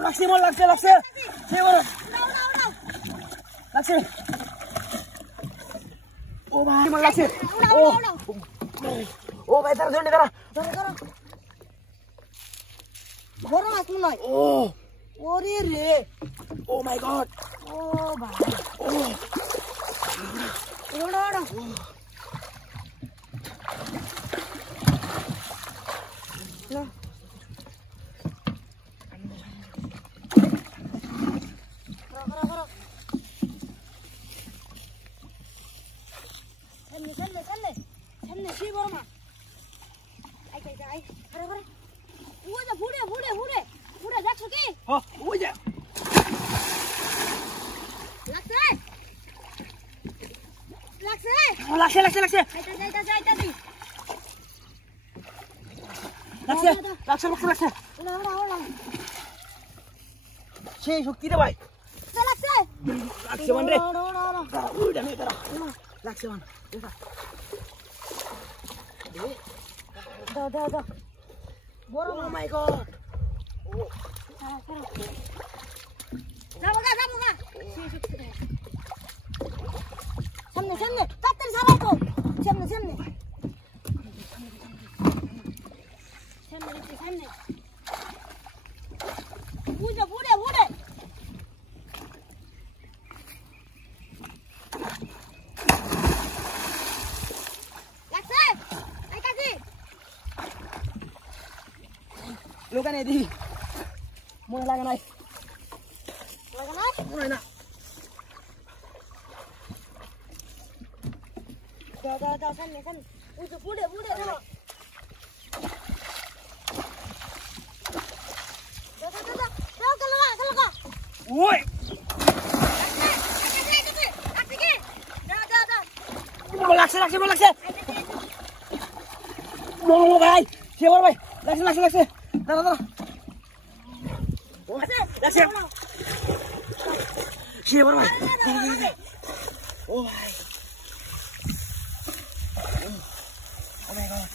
লাগছে মন লাগছে সে বড় লাগছে ও ভাই মন লাগছে ও ভাই তারা ধরে দাঁড়া বড় মাছ মনে হয় ও ওরে রে ও মাই গড ও ভাই ও ওড়া না সামনে সেই বড় মা আই করে ওই যা ফুড়ে দেখছো কি ওই যা লাগছে যাইতা লাগছে ওড়া সেই শক্তি রে ভাই লাগছে মান রে ওড়া উইটা নে তারা লাগছে মান দাও বড় ও মাই গড যাবো গা সেই শক্তি সামনে তাড়াতাড়ি সারাই তো সামনে বুড়ে লাগছে আই কাকি লোকানে দি মনে লাগে নাই মনে না দাও সামনে ওই তো বুড়ে দাও ওই লাগছে নো ভাই সে বড় ভাই লাগছে দাঁড়া লাগছে সে বড় ভাই ও ভাই ও মাই গড